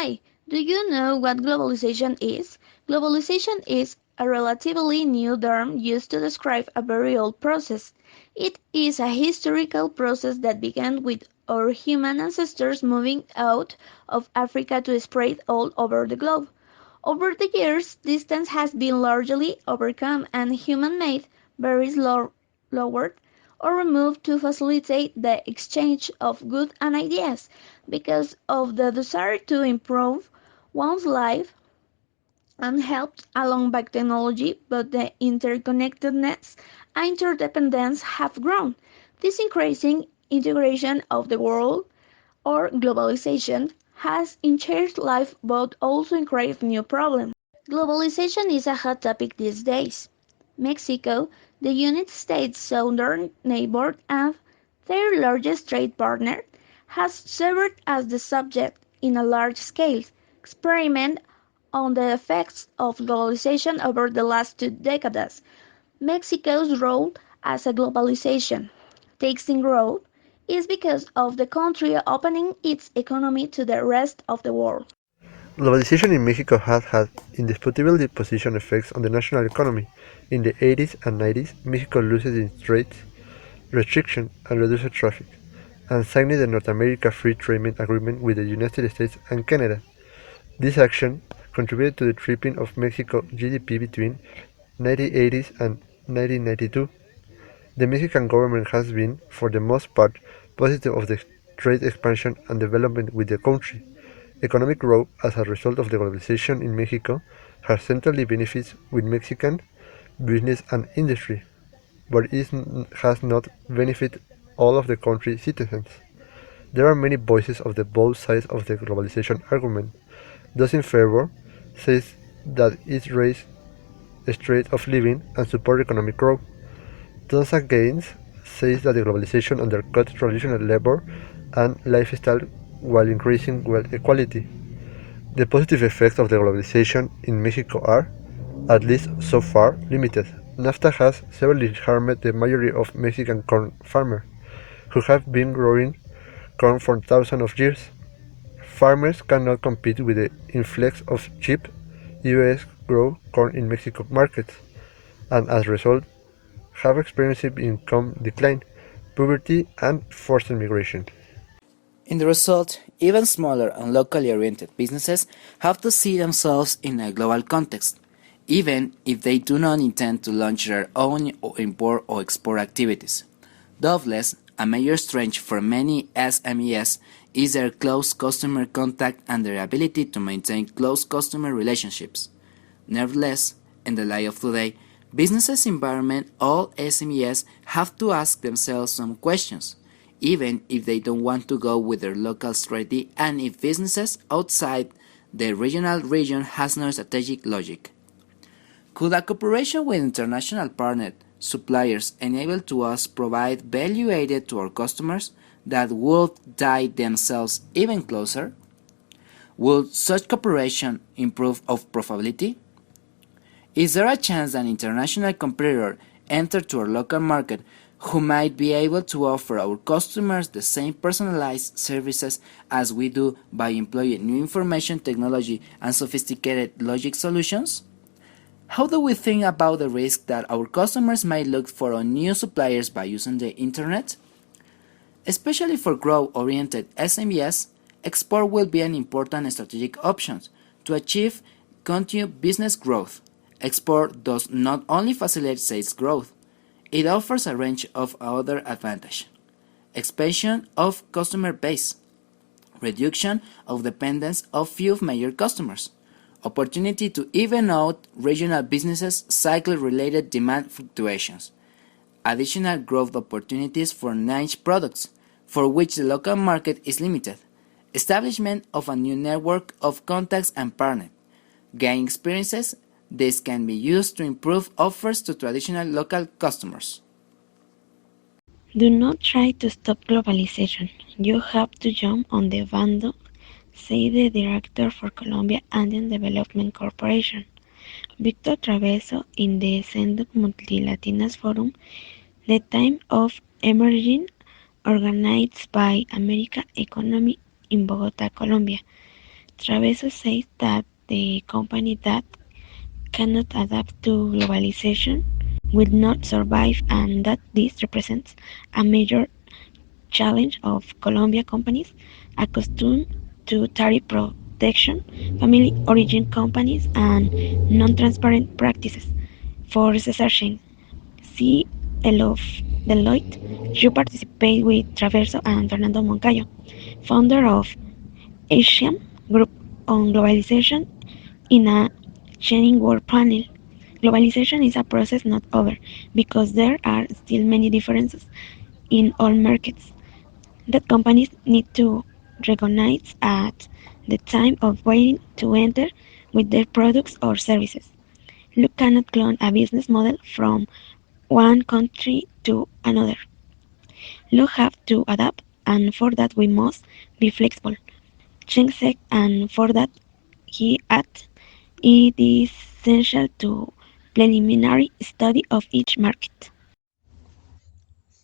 Hi, do you know what globalization is? Globalization is a relatively new term used to describe a very old process. It is a historical process that began with our human ancestors moving out of Africa to spread all over the globe. Over the years, distance has been largely overcome and human-made barriers lowered or removed to facilitate the exchange of goods and ideas. Because of the desire to improve one's life and helped along by technology, but the interconnectedness and interdependence have grown. This increasing integration of the world or globalization has enhanced life but also created new problems. Globalization is a hot topic these days. Mexico, the United States' southern neighbor and their largest trade partner, has served as the subject in a large-scale experiment on the effects of globalization over the last 2 decades. Mexico's role as a globalization taking root is because of the country opening its economy to the rest of the world. Globalization in Mexico has had indisputably positive effects on the national economy. In the 80s and 90s, Mexico loses its trade restrictions and reduced traffic, and signed the North America Free Trade Agreement with the United States and Canada. This action contributed to the tripling of Mexico's GDP between 1980s and 1992. The Mexican government has been, for the most part, positive of the trade expansion and development with the country. Economic growth as a result of the globalization in Mexico has centrally benefits with Mexican business and industry, but it has not benefited all of the country's citizens. There are many voices of the both sides of the globalization argument. Those in favor says that it raises the standard of living and support economic growth. Those against says that the globalization undercuts traditional labor and lifestyle while increasing wealth equality. The positive effects of the globalization in Mexico are, at least so far, limited. NAFTA has severely harmed the majority of Mexican corn farmers, who have been growing corn for thousands of years. Farmers cannot compete with the influx of cheap US grown corn in Mexico markets, and as a result have experienced income decline, poverty, and forced migration. In the result, even smaller and locally oriented businesses have to see themselves in a global context, even if they do not intend to launch their own import or export activities. Doubtless, a major strength for many SMEs is their close customer contact and their ability to maintain close customer relationships. Nevertheless, in the light of today, businesses environment, all SMEs have to ask themselves some questions, even if they don't want to go with their local strategy and if businesses outside the regional region has no strategic logic. Could a cooperation with international partners, suppliers enable to us provide value added to our customers that would tie themselves even closer? Would such cooperation improve our profitability? Is there a chance that an international competitor enter to our local market who might be able to offer our customers the same personalized services as we do by employing new information technology and sophisticated logic solutions? How do we think about the risk that our customers might look for on new suppliers by using the internet? Especially for growth-oriented SMEs, export will be an important strategic option to achieve continued business growth. Export does not only facilitate sales growth, it offers a range of other advantages: expansion of customer base, reduction of dependence of few major customers, opportunity to even out regional businesses' cycle-related demand fluctuations, additional growth opportunities for niche products for which the local market is limited, establishment of a new network of contacts and partners, gain experiences. This can be used to improve offers to traditional local customers. Do not try to stop globalization. You have to jump on the bandwagon, said the director for Colombia Andean Development Corporation, Victor Traveso, in the Senduk Multilatinas Forum, the Time of Emerging, organized by American Economy in Bogotá, Colombia. Traveso says that the company that cannot adapt to globalization will not survive and that this represents a major challenge of Colombia companies accustomed to tariff protection, family origin companies, and non-transparent practices. For researching CL of Deloitte, you participate with Traverso and Fernando Moncayo, founder of Asian Group on Globalization in a Changing World panel. Globalization is a process not over because there are still many differences in all markets that companies need to recognize at the time of waiting to enter with their products or services. You cannot clone a business model from one country to another. You have to adapt, and for that we must be flexible. Cheng said, and for that he added, it is essential to preliminary study of each market.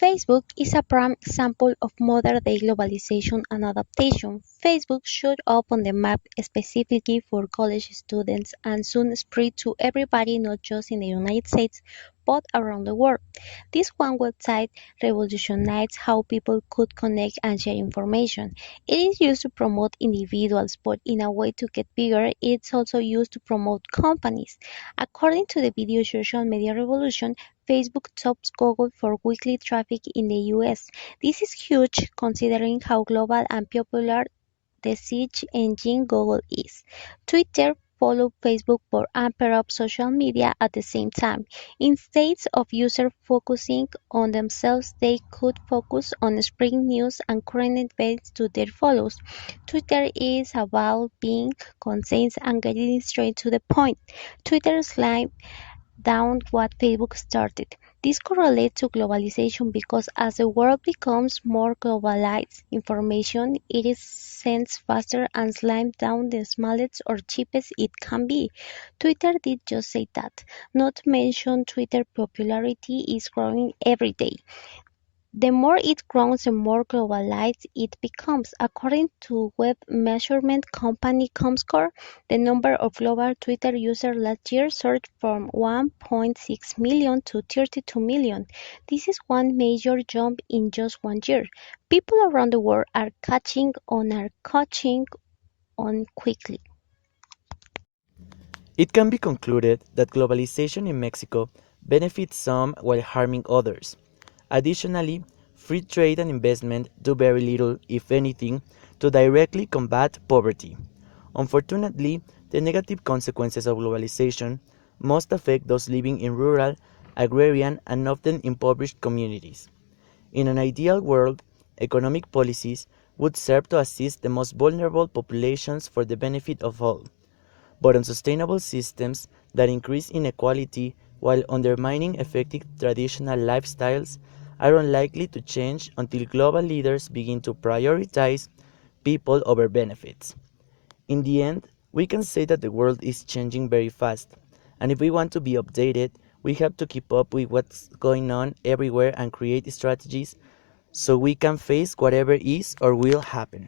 Facebook is a prime example of modern-day globalization and adaptation. Facebook showed up on the map specifically for college students and soon spread to everybody not just in the United States but around the world. This one website revolutionized how people could connect and share information. It is used to promote individuals, but in a way to get bigger, it's also used to promote companies. According to the video social media revolution, Facebook tops Google for weekly traffic in the US. This is huge considering how global and popular the search engine Google is. Twitter followed Facebook but amped up social media at the same time. Instead of users focusing on themselves, they could focus on spreading news and current events to their followers. Twitter is about being concise and getting straight to the point. Twitter's line down what Facebook started. This correlates to globalization because as the world becomes more globalized, information it is sent faster and slimmed down the smallest or cheapest it can be. Twitter did just say that. Not to mention Twitter popularity is growing every day. The more it grows, the more globalized it becomes. According to web measurement company Comscore, the number of global Twitter users last year surged from 1.6 million to 32 million. This is one major jump in just one year. People around the world are catching on quickly. It can be concluded that globalization in Mexico benefits some while harming others. Additionally, free trade and investment do very little, if anything, to directly combat poverty. Unfortunately, the negative consequences of globalization must affect those living in rural, agrarian, and often impoverished communities. In an ideal world, economic policies would serve to assist the most vulnerable populations for the benefit of all. But unsustainable systems that increase inequality while undermining effective traditional lifestyles are unlikely to change until global leaders begin to prioritize people over benefits. In the end, we can say that the world is changing very fast, and if we want to be updated, we have to keep up with what's going on everywhere and create strategies so we can face whatever is or will happen.